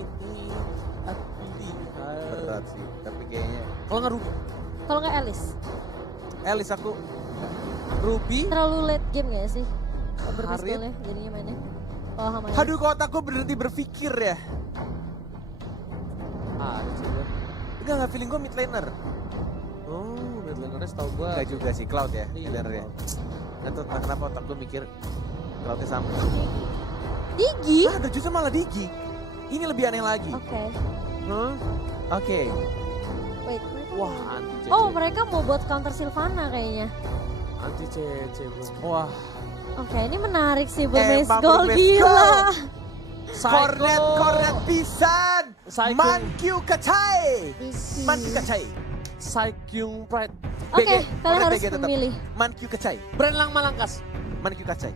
ini aku lihat. Berat sih, tapi kayaknya. Kalau nggak Ruby, Kalau nggak Alice, Elis aku. Ruby, terlalu late game gak sih? Harit. Berpistolnya jadinya mainnya. Oh, Hamaya. Aduh, kok otakku berhenti berpikir ya. ada sih. Bro. Enggak feeling gue mid laner. Oh, mid lanernya setahu gua. Enggak juga sih, Cloud ya, Iya, mid lanernya. Nggak tahu kenapa otak gue mikir Cloudnya sama. Digi? Ada justru malah Digi. Ini lebih aneh lagi. Oke. Hah? Oke. Wait, mereka Wah, mau- anti CC. Oh, mereka mau buat counter Sylvana kayaknya. Anti CC, bro. Wah, Oke, ini menarik sih Burmese Emang Gold, Burmese gila. kornet pisan. Psycho. Mankyu kacai. Mankyu kacai. Saikyung Pride. Oke, BG. kalian Kornet harus BG tetap. memilih. Mankyu kacai. Brand Lang Malangkas. Mankyu kacai.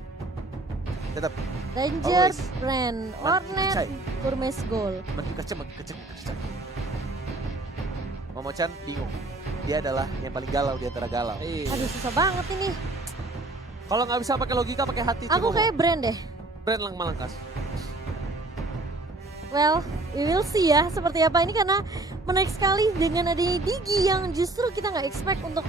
Tetap. Danger, Always. Brand, Ornette, Cai. Burmese Gold. Mankyu kacai, Mankyu kacai, Mankyu kacai. Momo-chan bingung. Dia adalah yang paling galau di antara galau. Iya. Aduh, susah banget ini. Kalau nggak bisa pakai logika, pakai hati. Aku coba. kayak Brand deh. Brand Lang Malangkas. Well, we will see ya seperti apa ini karena menarik sekali dengan adanya Digi yang justru kita nggak expect untuk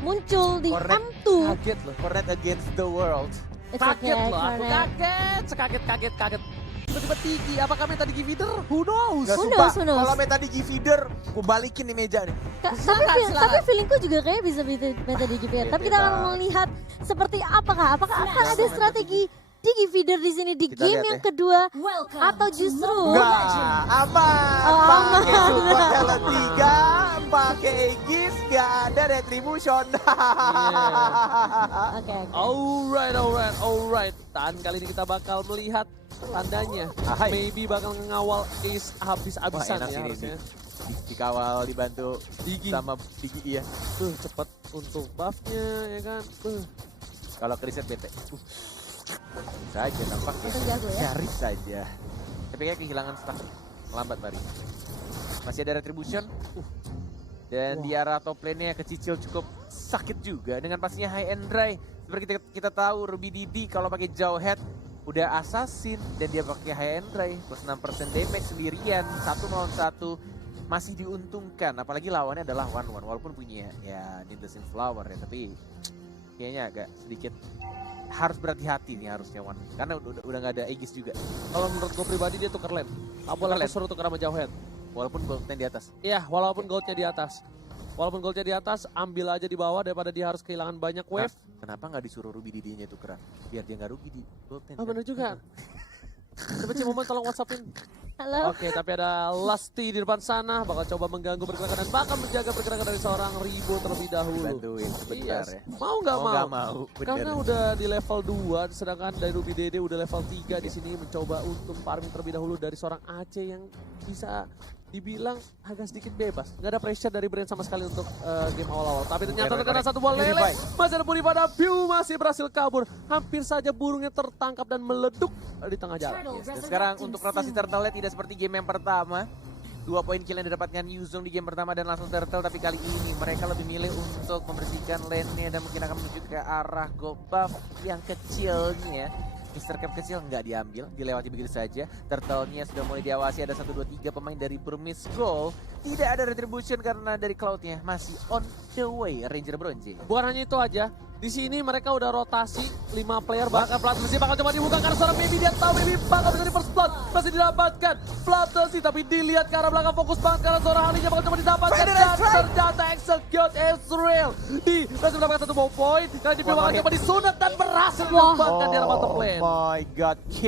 muncul di Correct. M2. Kaget loh. Kornet against the world. It's Kaget okay, loh, aku Cornet. kaget. Sekaget-kaget. Tiba-tiba tinggi. Apakah meta Digi feeder? Who knows? Gak Who sumpah, knows, who knows? kalau meta Digi feeder, gue balikin nih meja nih. Silakan. Tapi feelingku juga kayak bisa meta Digi feeder. Iya, Tapi kita akan bebas. melihat seperti apakah akan ada strategi Digi feeder di sini di Kita game lihat yang ya. kedua atau justru Enggak, aman. Oh, Pakai aman. Super Talent 3, pakai Aegis, gak ada retribution. Oke. Alright. Dan kali ini kita bakal melihat tandanya. Ahai. Maybe bakal ngawal Ace habis-habisan Wah, enak ya ini harusnya. Dikawal, dibantu Digi. sama Digi iya. Tuh cepet untuk buffnya ya kan. Kalau kriset bete. Saja nampaknya. Untung jago ya. Nyaris saja. Tapi kayak kehilangan stack. Lambat Mari. Masih ada retribution. Dan Wah. di arah top lane-nya kecicil cukup sakit juga dengan pastinya high and dry. Seperti kita tahu Ruby Didi kalau pakai Jawhead udah assassin dan dia pakai high and dry plus 6% damage sendirian 1 melawan 1 masih diuntungkan, apalagi lawannya adalah One walaupun punya ya Nindasin Flower ya, tapi kayaknya agak sedikit harus berhati-hati nih harusnya One karena udah nggak ada Aegis juga Kalau menurut gue pribadi dia tuker lane. Tak boleh Tuker aku lane. suruh tuker sama Jawhead. walaupun goldnya di atas. Iya, walaupun goldnya di atas. Walaupun goldnya di atas, ambil aja di bawah daripada dia harus kehilangan banyak wave. Kenapa nggak disuruh Ruby Didinya tukeran biar dia nggak rugi di gold Oh bener juga. Coba Cimomo tolong WhatsAppin. Halo. Oke, tapi ada Lusty di depan sana. Bakal coba mengganggu pergerakan dan bakal menjaga pergerakan dari seorang Ribo terlebih dahulu. Bantuin sebentar Iya, ya. mau nggak mau? Nggak mau, Karena bener. udah di level 2, sedangkan dari Ruby Dede udah level 3 di sini mencoba untuk farming terlebih dahulu dari seorang Aceh yang bisa dibilang agak sedikit bebas. Nggak ada pressure dari Brand sama sekali untuk game awal-awal. Tapi ternyata terkena satu bola lele. Unify. Masih ada Budi pada Piu masih berhasil kabur. Hampir saja burungnya tertangkap dan meleduk di tengah jalan. Dan sekarang untuk rotasi turtle tidak seperti game yang pertama. 2 poin kill yang didapatkan Yuzong di game pertama dan langsung turtle, tapi kali ini mereka lebih milih untuk membersihkan lane-nya dan mungkin akan menuju ke arah gold buff yang kecilnya. Mr. Cap kecil nggak diambil, dilewati begitu saja. Turtle-nya sudah mulai diawasi, ada 1, 2, 3 pemain dari Burmese Gold. Tidak ada retribution karena dari Cloud-nya masih on the way, Ranger Bronze. Bukan hanya itu aja, di sini mereka udah rotasi 5 player, bahkan Flattersy bakal coba dibuka karena seorang Baby dia tahu Baby bakal menjadi first blood, masih didapatkan Flattersy, tapi dilihat ke arah belakang fokus banget karena seorang Halinya bakal coba didapatkan Federer dan strike. ternyata execute Ezreal di berhasil mendapatkan 1 ball point karena di bakal coba disunat dan berhasil menyumbangkan di arah bottom lane. my god, Gila,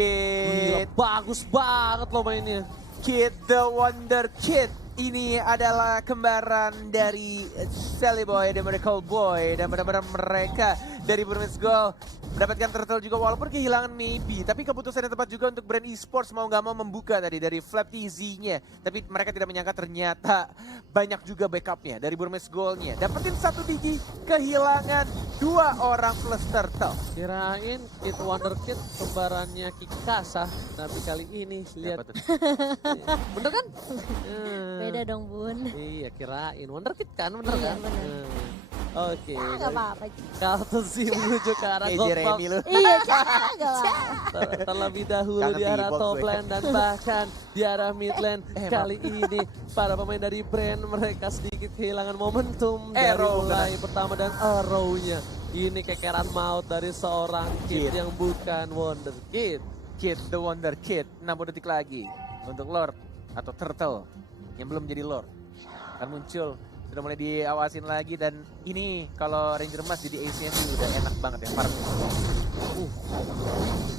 Kid. bagus banget loh mainnya. Kid the Wonder Kid. Ini adalah kembaran dari Sally Boy dan Miracle Boy. Dan benar-benar mereka dari Burmese Gold mendapatkan turtle juga walaupun kehilangan maybe. Tapi keputusan yang tepat juga untuk brand esports mau nggak mau membuka tadi dari Flap TZ-nya. Tapi mereka tidak menyangka ternyata banyak juga backupnya dari Burmese Gold-nya. Dapetin 1 Digi, kehilangan 2 orang plus turtle. Kirain Kid Wonder Kid kembarannya Kikasa, tapi kali ini lihat. Siapa tuh? Bener kan? Beda dong Bun. Iya kirain Wonder Kid kan, bener Iya, kan? bener. Oke. Gak apa-apa. Kaltesi menuju ke arah Kayak gold Jeremy lu. Iya, gak apa-apa. Terlebih dahulu Kangen di arah beatbox top gue. lane dan bahkan di arah mid lane. Kali ini para pemain dari brand mereka sedikit kehilangan momentum dari Arrow, mulai pertama dan arrow-nya. Ini kekeran maut dari seorang Kid Kid. yang bukan Wonder Kid. Kid, the Wonder Kid. 60 detik lagi untuk Lord atau Turtle yang belum jadi Lord. Akan muncul, sudah mulai diawasin lagi dan ini kalau Ranger Emas jadi ace-nya sih udah enak banget ya. Farming.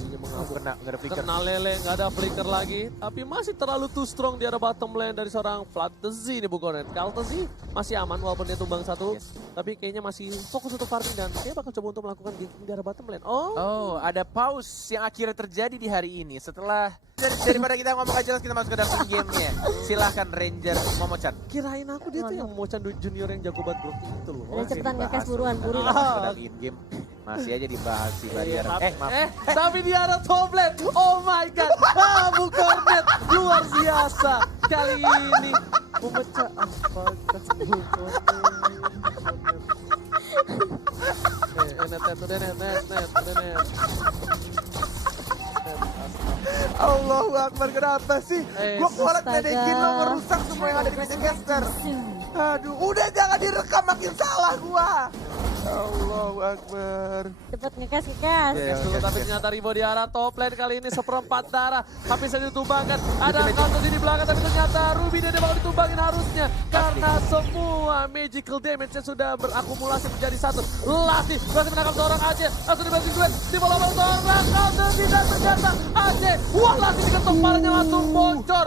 Ini mengamuk. Kena, nggak ada flicker. Kena lele, nggak ada flicker lagi. Tapi masih terlalu too strong di arah bottom lane dari seorang Fantasy ini bukan. Kaltesi masih aman walaupun dia tumbang satu. Yes. Tapi kayaknya masih fokus untuk farming dan dia bakal coba untuk melakukan ganking di arah bottom lane. Oh, ada pause yang akhirnya terjadi di hari ini setelah daripada kita ngomong aja jelas kita masuk ke dalam gamenya. Silahkan Ranger Momo-chan. Kirain aku dia tuh yang Momo-chan junior yang jago banget grok itu loh. Udah cepetan nge-cash buruan. Dalam in-game masih aja dibahas si Barrier. Maaf. Tapi di arah top lane, oh my god, Bukornet luar biasa. Kali ini memecah aspal Bukornet. Net. Allahu Akbar, kenapa sih? Gua kolek astaga. ledekin lo merusak semua yang ada di PC Caster. Aduh, udah jangan direkam makin salah gua. Allahu Akbar. Cepet nge-cash, nge-cash. Iya. Dulu tapi ternyata Ribo di arah top lane kali ini seperempat darah. Habis saja ditumbangkan. Ada Kaltesi di belakang tapi ternyata Ruby dia bakal ditumbangin harusnya. Karena semua magical damage-nya sudah berakumulasi menjadi satu. Lasih berhasil menangkap seorang Aceh. Langsung dibagi duet. Di bawah seorang Kaltesi dan ternyata Aceh. Wah, Lasih diketok palanya langsung bocor.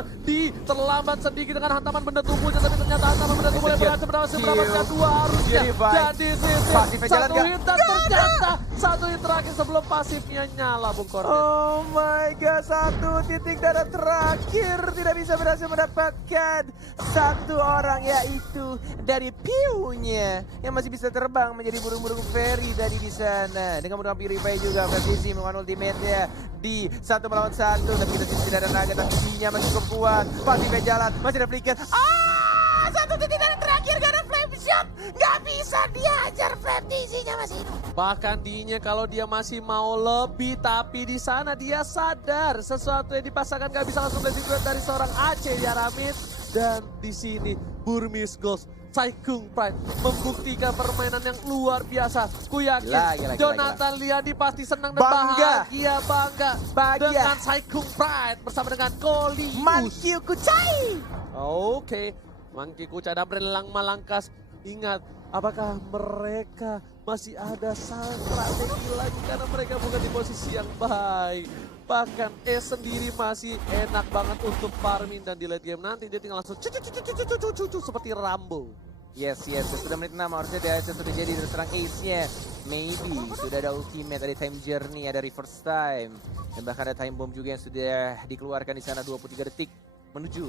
Terlambat sedikit dengan hantaman benda tubuhnya. Tapi ternyata hantaman benda tubuhnya berhasil mendapatkan dua harusnya. Dan di sisi Pasifnya jalan satu nggak? hit dan ternyata satu hit terakhir sebelum pasifnya nyala Bung Kornet. Oh my god, satu titik darah terakhir tidak bisa berhasil mendapatkan satu orang yaitu dari piunya yang masih bisa terbang menjadi burung-burung fairy tadi di sana dengan menggunakan purify juga Presisi melawan ultimate-nya di 1 melawan 1 tapi kita tidak ada naga tapi sinya masih cukup kuat pasifnya jalan masih ada flicker satu titik darah terakhir gak ada flame shot gak bisa diajar Presisinya masih hidup. Bahkan dinya kalau dia masih mau lebih, tapi di sana dia sadar sesuatu yang dipasangkan gak bisa langsung blessing duet dari seorang Aceh di arah mid. Dan di sini Burmese Ghost Saikung Pride membuktikan permainan yang luar biasa. Ku yakin Gila. Jonathan Liandi pasti senang dan Bangga. bangga dengan Saikung Pride bersama dengan Kolius. Mankyu Kucai. Oke, Mangki Kucai dan Lang Malangkas. Ingat, apakah mereka masih ada strategi lagi karena mereka bukan di posisi yang baik. Bahkan sendiri masih enak banget untuk farming dan di late game nanti dia tinggal langsung cucu seperti Rambo. Yes, sudah menit 6 harusnya dia sudah jadi dan serang ace-nya. Maybe sudah ada ultimate, ada time journey, ada reverse time. Dan bahkan ada time bomb juga yang sudah dikeluarkan di sana 23 detik menuju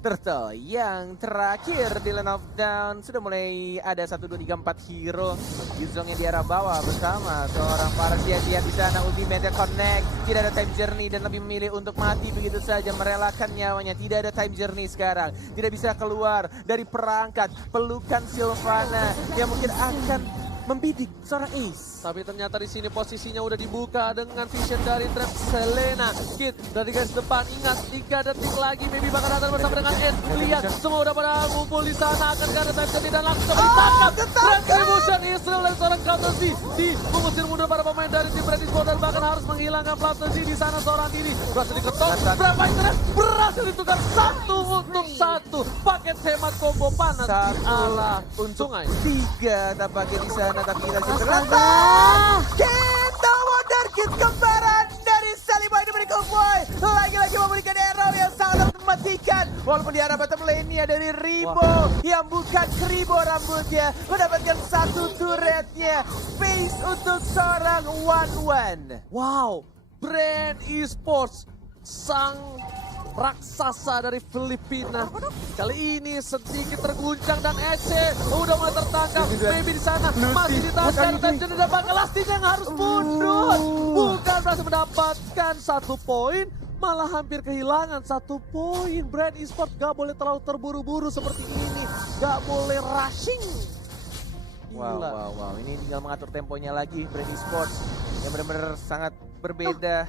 Turtle yang terakhir di lane of down. Sudah mulai ada 1, 2, 3, 4 hero. Yuzong yang di arah bawah bersama seorang para dia di sana ultimate connect. Tidak ada time journey dan lebih memilih untuk mati begitu saja, merelakan nyawanya. Tidak ada time journey sekarang. Tidak bisa keluar dari perangkat pelukan Sylvana yang mungkin akan membidik seorang ace. Tapi ternyata di sini posisinya udah dibuka dengan vision dari trap Selena. Kid dari garis depan, ingat 3 detik lagi maybe bakal datang bersama dengan Ed. Lihat semua udah pada ngumpul di sana akan ada time dan langsung ditangkap. Retribution Israel dan seorang Kaltesi di mengusir mundur para pemain dari tim Red Sport dan bahkan harus menghilangkan Platesi di sana seorang diri. Berhasil diketok, berapa internet berhasil ditukar 1 untuk 1. Paket hemat combo panas di arah sungai. 3 tampaknya di sana tapi kita Astaga. terletak. Kita Wonder Kid kembaran dari Saliboy di Miracle Boy. Lagi-lagi memberikan arrow yang sangat mematikan. Walaupun di arah bottom lane-nya dari Ribo yang bukan Kribo rambutnya. Mendapatkan 1 turretnya. Face untuk seorang One. Wow, Brand Esports sang raksasa dari Filipina kali ini sedikit terguncang dan Ece udah mulai tertangkap. Maybe di sana masih ditahan dan jadi bakal Lastinya yang harus mundur. Bukan berhasil mendapatkan 1 poin, malah hampir kehilangan 1 poin. Brand Esports gak boleh terlalu terburu-buru seperti ini, gak boleh rushing. Wow, Gila. wow. Ini tinggal mengatur temponya lagi. Brand Esports yang benar-benar sangat berbeda.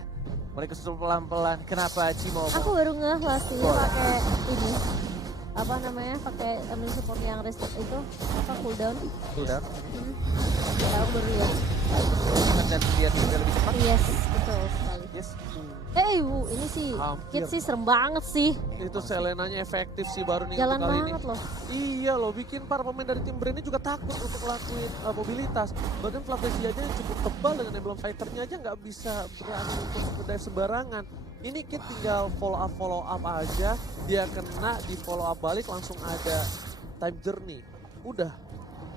Mulai kesusul pelan-pelan. Kenapa Cimo? Aku baru ngeh Lastinya Boleh. pakai ini. Apa namanya? Pakai ambil support yang restart itu apa cooldown. Sudah. Ya, aku baru lihat. Dan dia sudah lebih cepat. Yes, betul sekali. Yes. Ini sih Hampir. Kit sih serem banget sih. Itu Selenanya efektif sih baru nih Jalan untuk kali ini. banget loh. Iya loh, bikin para pemain dari tim Brand ini juga takut untuk ngelakuin mobilitas. Bahkan Flavesi aja yang cukup tebal dengan emblem fighternya aja nggak bisa berani untuk dive sembarangan. Ini Kit tinggal follow up aja, dia kena di follow up balik langsung ada time journey. Udah.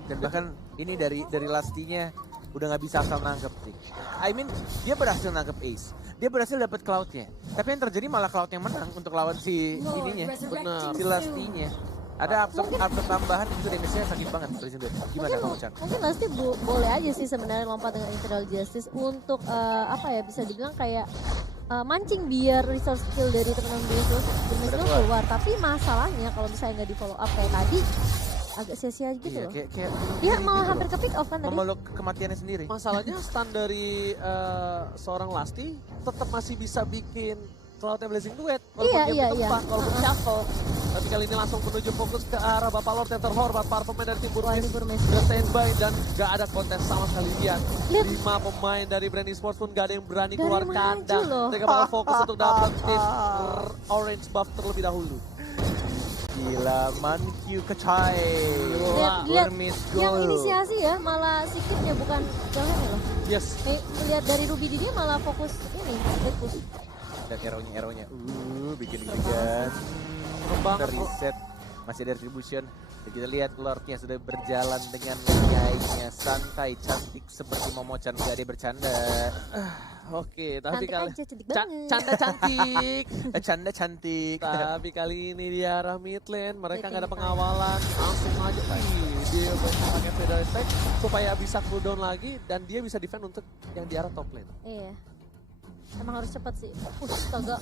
Dan bahkan ini dari Lastinya udah nggak bisa asal nangkep sih. I mean dia berhasil nangkep Ace. Dia berhasil dapat Cloud-nya. Tapi yang terjadi malah Cloud yang menang untuk lawan si ininya. Benar. Si Lastinya. Ada absorb tambahan itu damage-nya sakit banget. Gimana kamu Chan? Mungkin Lasti boleh aja sih sebenarnya lompat dengan Infernal Justice untuk bisa dibilang kayak mancing biar resource skill dari teman-teman itu keluar. Tapi masalahnya kalau misalnya nggak di follow up kayak tadi agak sia-sia gitu loh. Kayak Dia malah hampir ke pick off kan tadi. memeluk kematiannya sendiri. Masalahnya stand dari seorang Lasti tetap masih bisa bikin Cloud and Blazing Duet. Iya. Walaupun shuffle. Tapi kali ini langsung menuju fokus ke arah Bapak Lord yang terhormat. Para pemain dari tim Burmese sudah standby dan gak ada kontes sama sekali. Lihat, 5 pemain dari Brand Esports pun gak ada yang berani Gak ada keluar yang maju kandang. loh. Mereka bakal fokus untuk dapetin orange buff terlebih dahulu. Gila, Mankyu Kecai. Lihat, Burmese yang goal. inisiasi ya malah sikitnya bukan Galhen loh. Yes. Lihat dari Ruby dia malah fokus ini, red push. Dan arrow-nya. Bikin deg-degan. Banget, bro. Reset. Masih ada retribution. Dan kita lihat Lordnya sudah berjalan dengan lengkainya. Santai, cantik seperti Momo-chan. Gak ada bercanda. Oke, tapi Cantik kali aja, cantik banget. canda cantik. Canda cantik. Tapi kali ini di arah mid lane mereka nggak ada Taking pengawalan, langsung aja dia pakai Feather Attack supaya bisa cooldown lagi dan dia bisa defend untuk yang di arah top lane. Iya. Emang harus cepat sih. Astaga.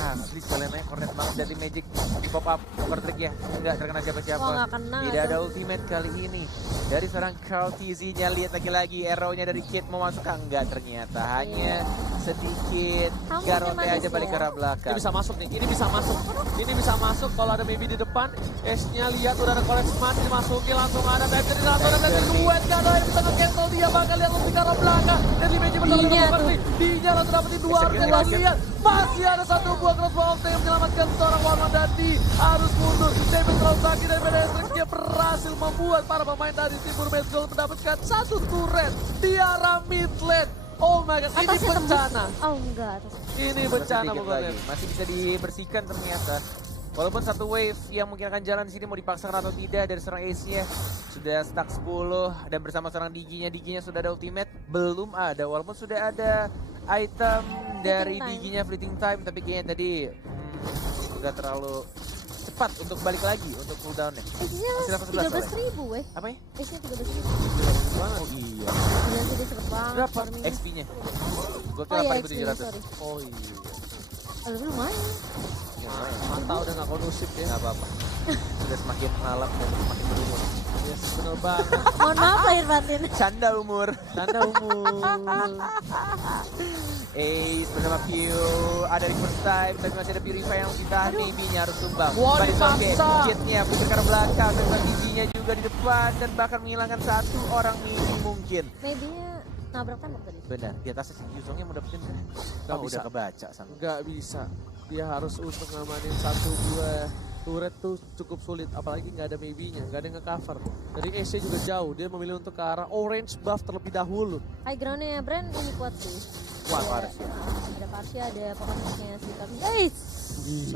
Asli Selenanya kornet banget dari Magic. Di pop up, cover trick ya. Enggak terkena siapa-siapa. Wah, nggak kena Tidak ada itu. ultimate kali ini. Dari seorang Carl TZ-nya, lihat lagi-lagi arrow-nya dari Kit mau masuk. Enggak, ternyata hanya sedikit. Kamu Garote manis aja balik ya. ke arah belakang. Ini bisa masuk nih, ini bisa masuk. Ini bisa masuk kalau ada maybe di depan. S-nya lihat udah ada koleksi mati dimasukin langsung ada Battery langsung ada Battery duet. Gak ada yang bisa nge-cancel dia bakal lihat lebih ke arah belakang. Deadly Magic bersama Dinya dengan tuh. Mercy. Dinya langsung dapetin 2 harusnya lihat. Masih ada 1 buah crossbow of yang menyelamatkan seorang Warman dan di harus mundur. David terlalu sakit dan Pedestrian dia berhasil membuat para pemain dari tim Burmese Gold mendapatkan 1 turret di arah mid lane. Oh my god, ini Atasnya tembus. bencana. Oh enggak, atas. Ini Masih bencana sedikit pokoknya. lagi. Masih bisa dibersihkan ternyata. Walaupun satu wave yang mungkin akan jalan di sini mau dipaksakan atau tidak dari seorang Ace-nya sudah stuck 10 dan bersama seorang Diginya sudah ada ultimate belum ada walaupun sudah ada item dari time. Diginya fleeting time tapi kayaknya tadi udah terlalu cepat untuk balik lagi untuk cooldown-nya. Ace-nya Masih level 11 13.000 weh. Apa ya? Ace-nya 13.000. Oh iya. Gila sih dia cepet banget. Berapa farming-nya. XP-nya. Gue Oh iya, XP, 8700. sorry. Oh iya. Tapi lumayan. Mata udah gak kondusif ya. Nggak apa-apa. Sudah semakin malam dan semakin berumur. Yes, bener banget. Mohon maaf lahir batin. Canda umur. Tanda umur. Ace bersama Pio, ada di first time, tapi masih ada Purify yang ditahan, maybe-nya harus tumbang. Wah, Balik sampai dipaksa. Kit-nya putar ke arah belakang, dan TG-nya juga di depan, dan bahkan menghilangkan 1 orang mini mungkin. Maybe-nya nabrak tembok tadi. Benar, di atasnya si Yuzongnya mau dapetin kan? Nggak Oh, bisa. udah kebaca sama. Nggak bisa. Dia harus untuk ngamanin 1-2 turret tuh cukup sulit. Apalagi nggak ada maybe-nya, nggak ada yang nge-cover. Dari EC juga jauh, dia memilih untuk ke arah orange buff terlebih dahulu. High ground-nya Brand ini kuat sih. Wah, Ada- Parsia. Ada Parsia, ada pokoknya si Kami. Ace!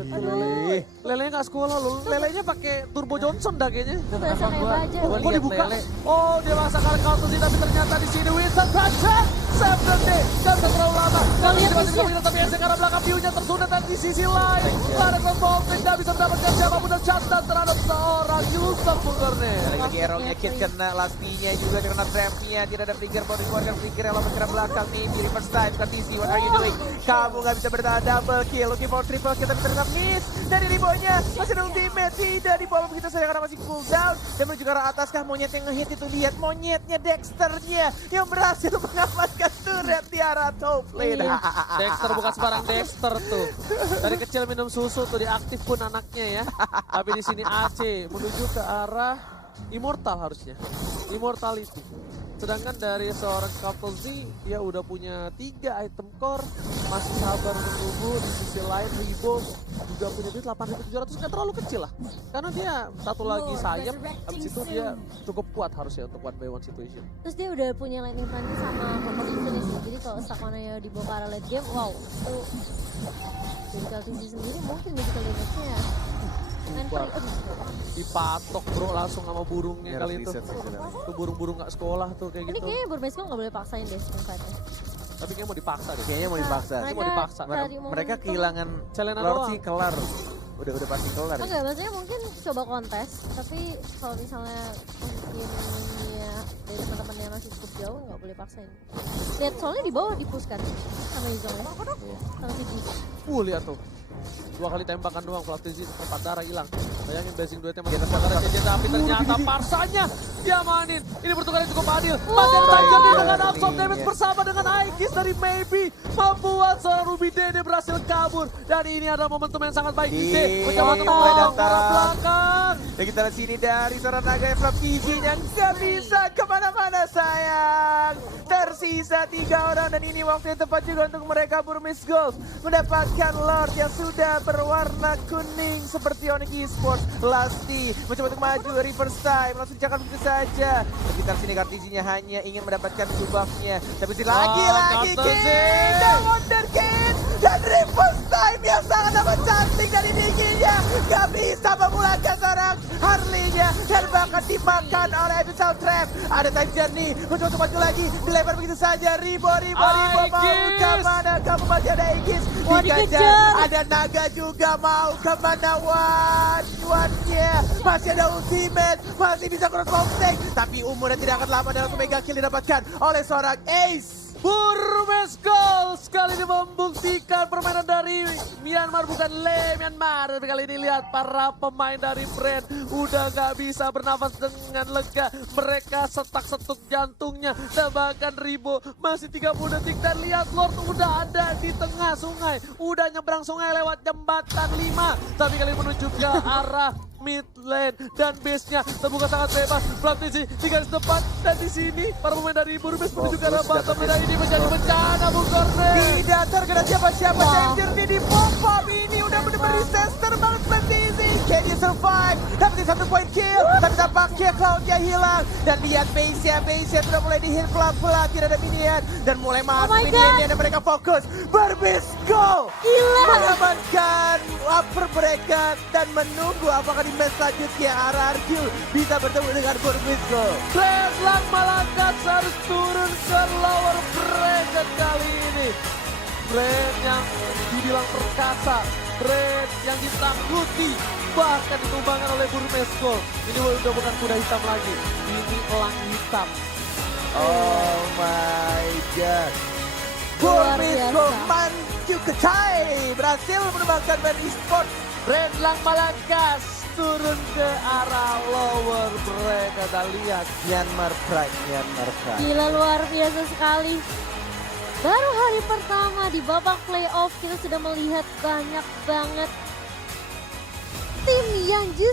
Lele. Lelenya nggak sekolah loh. Lelenya pakai Turbo Johnson dah kayaknya. Itu berasa kayak baja. Gua Kok lihat dibuka? Lele. Oh, dia merasakan counter sih, tapi ternyata di sini Winston Ratchet. Save the day. Gak bisa terlalu lama. Kali ini masih bisa tapi yang ke arah belakang. apakah view-nya tertunda dan di sisi lain ada Crossbow tidak bisa mendapatkan siapapun dan shutdown terhadap seorang Yusuf Bungorne. Lagi arrow-nya Kid kena, Lastinya juga kena trap-nya. Tidak ada flicker, baru dikeluarkan flicker yang bergerak belakang nih. Di reverse time, Katisi, what are you doing? Kamu nggak bisa bertahan double kill, looking for triple kill, tapi ternyata miss. Dari Ribonya, masih ada ultimate, tidak di bawah begitu saja karena masih cooldown. Dan menuju ke arah atas kah monyet yang ngehit itu, lihat monyetnya Dexternya yang berhasil mengamankan turret di arah top lane. Dexter bukan sembarang Dexter tuh. Dari kecil minum susu tuh diaktif pun anaknya ya. Tapi di sini AC menuju ke arah Immortal harusnya. Immortality. Sedangkan dari seorang Couple Z dia udah punya 3 item core, masih sabar menunggu. Di sisi lain Ribo juga punya duit 8.700, nggak terlalu kecil lah. Karena dia satu lagi sayap, habis itu dia cukup kuat harusnya untuk 1v1 situation. Terus dia udah punya lightning planting sama Purple Infinity sih. Jadi kalau Stakonanya dibawa ke arah late game, wow itu Medical TC sendiri mungkin medical damage-nya main free. Dipatok bro langsung sama burungnya kali itu. Tuh burung-burung gak sekolah tuh kayak Ini gitu. kayaknya Burmesco nggak boleh paksain deh fight-nya. Tapi kayaknya mau dipaksa deh. Kayaknya mau dipaksa. Mereka Mau dipaksa. cari Mereka momentum. kehilangan Selena Lord doang. sih kelar. Udah pasti kelar. Enggak, maksudnya mungkin coba kontes, tapi kalau misalnya mungkinnya dari teman-temannya masih cukup jauh, nggak boleh paksain. Lihat soalnya di bawah dipush kan sama Izong ya, sama Sigi. Lihat tuh. 2 kali tembakan doang, Flattizi tempat darah hilang. Bayangin basing duetnya masih ada CC, tapi ternyata Parsanya diamanin. Ini pertukaran cukup adil. Pakai Tiger di dengan absorb damage bersama dengan Aegis dari Maybe. Membuat seorang Ruby Dede berhasil kabur. Dan ini adalah momentum yang sangat baik. Dede mencoba untuk memotong ke arah belakang. Dan kita lihat sini dari seorang naga yang flap giginya nggak bisa kemana-mana sayang. Tersisa 3 orang dan ini waktu yang tepat juga untuk mereka Burmese Gold mendapatkan Lord yang sudah berwarna kuning seperti Onyx Esports. Lasti mencoba untuk maju reverse time, langsung cakap begitu saja. Tapi kan sini Kartisinya hanya ingin mendapatkan buffnya. Tapi sini lagi Kid dan Wonder Kid dan reverse time yang sangat amat cantik dari Nikinya. Gak bisa memulakan seorang Harley-nya dan bahkan dimakan oleh Abyssal Trap. Ada time journey, mencoba untuk maju lagi, dilempar begitu saja. Ribo mau kemana? Kamu masih ada Aegis, dikejar. Ada naga juga mau kemana? One-nya masih ada ultimate, masih bisa cross tank, tapi umurnya tidak akan lama dalam mega kill didapatkan oleh seorang Ace. Burmese Gold sekali ini membuktikan permainan dari Myanmar, bukan Myanmar. Tapi kali ini lihat para pemain dari Brand udah gak bisa bernafas dengan lega. Mereka setak-setuk jantungnya. Dan bahkan Ribo masih 30 detik. Dan lihat Lord udah ada di tengah sungai. Udah nyebrang sungai lewat jembatan 5. Tapi kali ini menuju ke arah mid lane dan base-nya terbuka sangat bebas. Flattizi di garis depan dan di sini para pemain dari Burmese menuju ke arah bottom lane. Ini menjadi bencana Bungorne. Tidak terkena siapa-siapa. Danger di pop-up ini udah bener-bener disaster banget Flattizi. Can you survive? Dapetin 1 point kill, tapi tampaknya cloud-nya hilang. Dan lihat base-nya sudah mulai di-heal pelan-pelan, tidak ada minion. Dan mulai masuk minion dan mereka fokus. Burmese Gold mengamankan upper mereka dan menunggu apakah di match selanjutnya RRQ bisa bertemu dengan Burmese Gold. Brand Lang Malakas harus turun ke lower bracket kali ini. Brand yang dibilang perkasa, Brand yang ditakuti, bahkan ditumbangkan oleh Burmese Gold. Ini udah bukan kuda hitam lagi, ini elang hitam. Oh my god. Luar Burmese biasa. Gold maju ke Thai, berhasil menembakkan Brand Esports. Brand Lang Malakas turun ke arah lower bracket. Kita lihat Myanmar Pride. Gila, luar biasa sekali. Baru hari pertama di babak playoff kita sudah melihat banyak banget tim yang justru